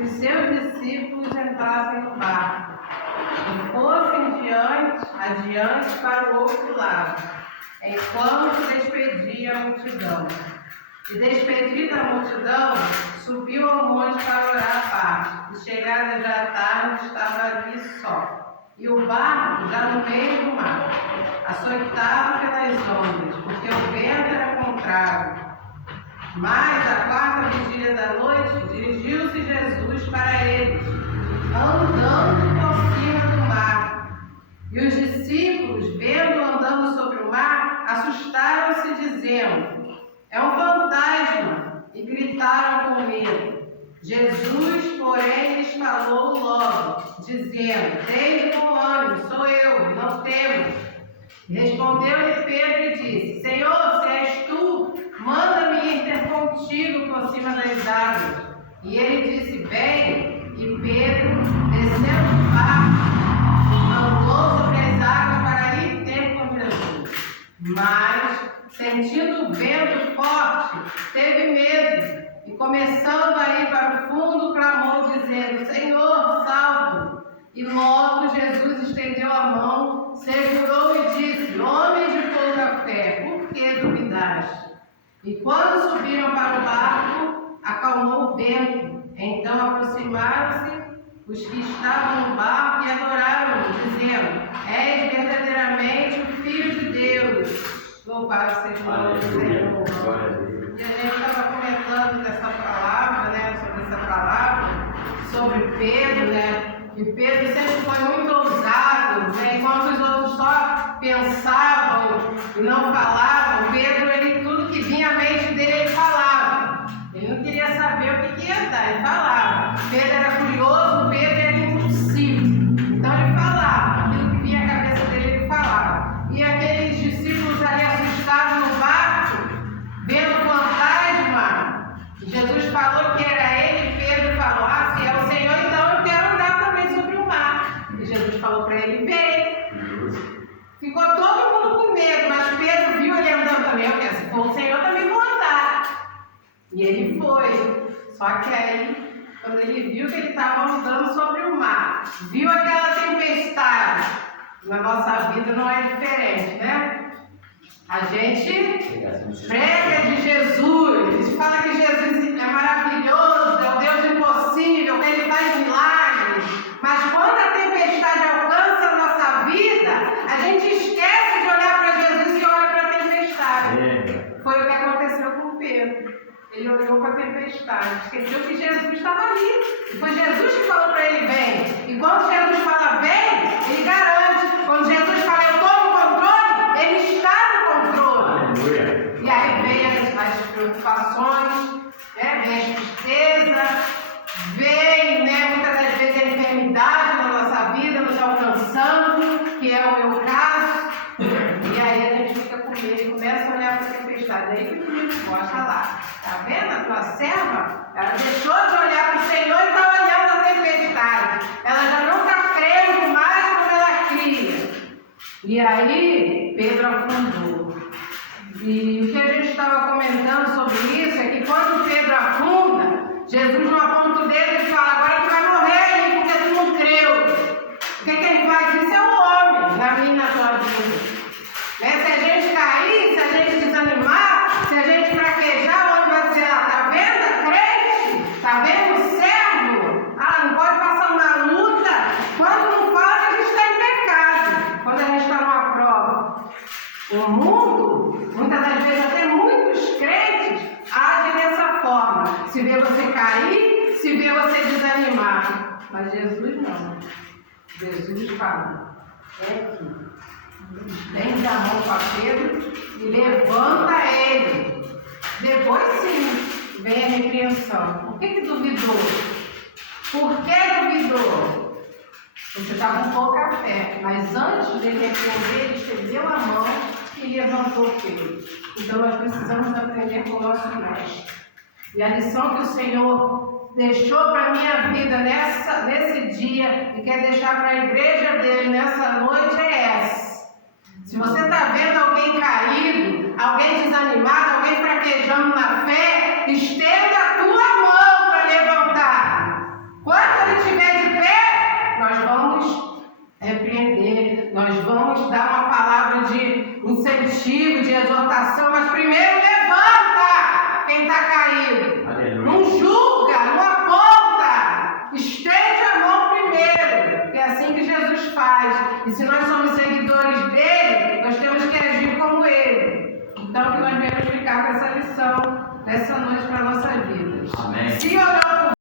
que os seus discípulos entrassem no barco e fossem adiante para o outro lado, enquanto despedia a multidão. E despedida a multidão, subiu ao monte para orar à parte, e chegada já à tarde, estava ali só. E o barco já no meio do mar, açoitado pelas ondas, porque o vento era contrário. Mas, à quarta vigília da noite, dirigiu-se Jesus para eles, andando por cima do mar. E os discípulos, vendo andando sobre o mar, assustaram-se, dizendo: é um fantasma, e gritaram com medo. Jesus, porém, lhes falou logo, dizendo: tende bom ânimo, sou eu, não temos. Respondeu-lhe Pedro e disse: Senhor, se és tu, manda-me ir ter contigo por cima das águas. E ele disse: vem. E Pedro, desceu do barco, andou sobre as águas para ir ter com Jesus. Mas, sentindo o vento forte, teve medo e, começando a ir para o fundo, clamou, dizendo: Senhor, salva-me. E logo Jesus estendeu a mão, segurou e disse: homem de pouca fé, por que duvidaste? E quando subiram para o barco, acalmou o vento. Então aproximaram-se os que estavam no barco e adoraram-o, dizendo: és verdadeiramente o Filho de Deus. Louvado seja o nome do Senhor. E a gente estava comentando dessa palavra, sobre essa palavra, sobre Pedro, E Pedro sempre foi muito ousado, enquanto os outros só pensavam e não falavam, Pedro, tudo que vinha à mente dele, ele falava. Ele não queria saber o que ia dar, ele falava. Pedro era curioso, Pedro era impulsivo. Então ele falava, aquilo que vinha à cabeça dele, ele falava. E aqueles discípulos ali assustados no barco, vendo o fantasma, Jesus falou que era ele, Pedro falou: se é o Senhor, então eu quero andar também sobre o mar. E Jesus falou para ele: vem. Ficou todo mundo com medo, mas Pedro viu ele andando também. Eu quero, se for o Senhor, também vou andar. E ele foi. Só que aí, quando ele viu que ele estava andando sobre o mar, viu aquela tempestade. Na nossa vida não é diferente, A gente prega de Jesus, a gente fala que Jesus é maravilhoso, é o Deus impossível, que Ele faz milagres. Mas quando a tempestade alcança a nossa vida, a gente esquece de olhar para Jesus e olha para a tempestade. Foi o que aconteceu com Pedro. Ele olhou para a tempestade, esqueceu que Jesus estava ali. E foi Jesus que falou para ele: vem. E quando Jesus fala vem, ele garante. Quando Jesus fala eu estou no controle, ele está no controle. E aí vem as preocupações, vem a tristeza, vem muitas das vezes a enfermidade na nossa vida nos alcançando, que é o meu caso. E aí a gente fica com medo e começa a olhar para a tempestade. Aí que o menino gosta lá. Está vendo a tua serva? Ela deixou de olhar para o Senhor e está olhando a tempestade. Ela já não está crendo mais como ela cria. E aí Pedro afundou. E o que a gente estava comentando sobre isso é que quando Pedro afunda, Jesus não aponta o dedo e fala: agora tu vai morrer aí porque tu não creu. O que ele faz? Isso é o homem na minha e na tua vida. Se a gente cair, se a gente desanimar, se a gente fraquejar, o homem vai dizer: tá vendo a crente? Tá vendo o servo? Não pode passar uma luta. Quando não faz, a gente está em pecado. Quando a gente está numa prova. O mundo, muitas das vezes até muitos crentes, agem dessa forma. Se vê você cair, se vê você desanimar. Mas Jesus não. Jesus fala: é aqui. Estende a mão para Pedro e levanta ele. Depois sim, vem a repreensão. Por que duvidou? Por que duvidou? Você estava com pouca fé. Mas antes dele repreender, ele estendeu a mão e levantou Pedro. Então nós precisamos aprender com o nosso mestre. E a lição que o Senhor deixou para a minha vida nesse dia e quer deixar para a igreja dele nessa noite é essa. Se você está vendo alguém caído, alguém desanimado, alguém fraquejando na fé, estenda a tua mão para levantar. uma palavra de incentivo, de exortação, mas primeiro levanta quem está caído. Aleluia. Não julga, não aponta. Estende a mão primeiro, que é assim que Jesus faz. E se nós somos seguidores dele, nós temos que agir como ele. Então, que nós venhamos ficar com essa lição nessa noite para a nossa vida. Amém. Se olhou